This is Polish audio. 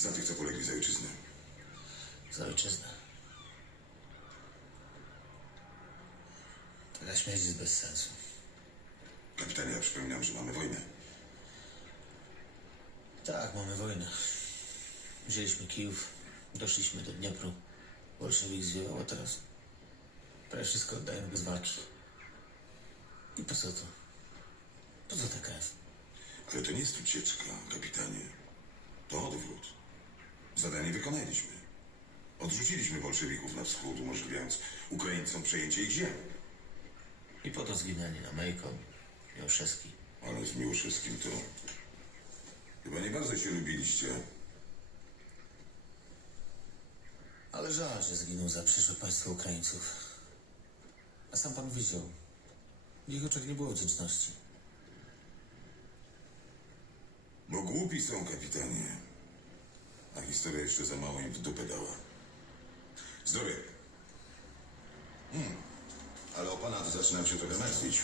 Za tych, co polegli za ojczyznę. Za ojczyznę. Taka śmierć jest bez sensu. Kapitanie, ja przypominam, że mamy wojnę. Tak, mamy wojnę. Wzięliśmy Kijów, doszliśmy do Dniepru. Bolszewik zwiewał, a teraz prawie wszystko oddajemy bez walki. I po co to? Po co ta krew? Ale to nie jest ucieczka, kapitanie. Zadanie wykonaliśmy. Odrzuciliśmy bolszewików na wschód, umożliwiając Ukraińcom przejęcie ich ziem. I po to zginęli na Mejko, Miłoszewski. Ale z Miłoszewskim to... Chyba nie bardzo się lubiliście. Ale żal, że zginął za przyszłe państwo Ukraińców. A sam pan widział. W ich oczach nie było wdzięczności. Bo głupi są, kapitanie. Historia jeszcze za mało im w dupę dała. Zdrowie. Hmm. Ale o pana to zaczynam się trochę martwić.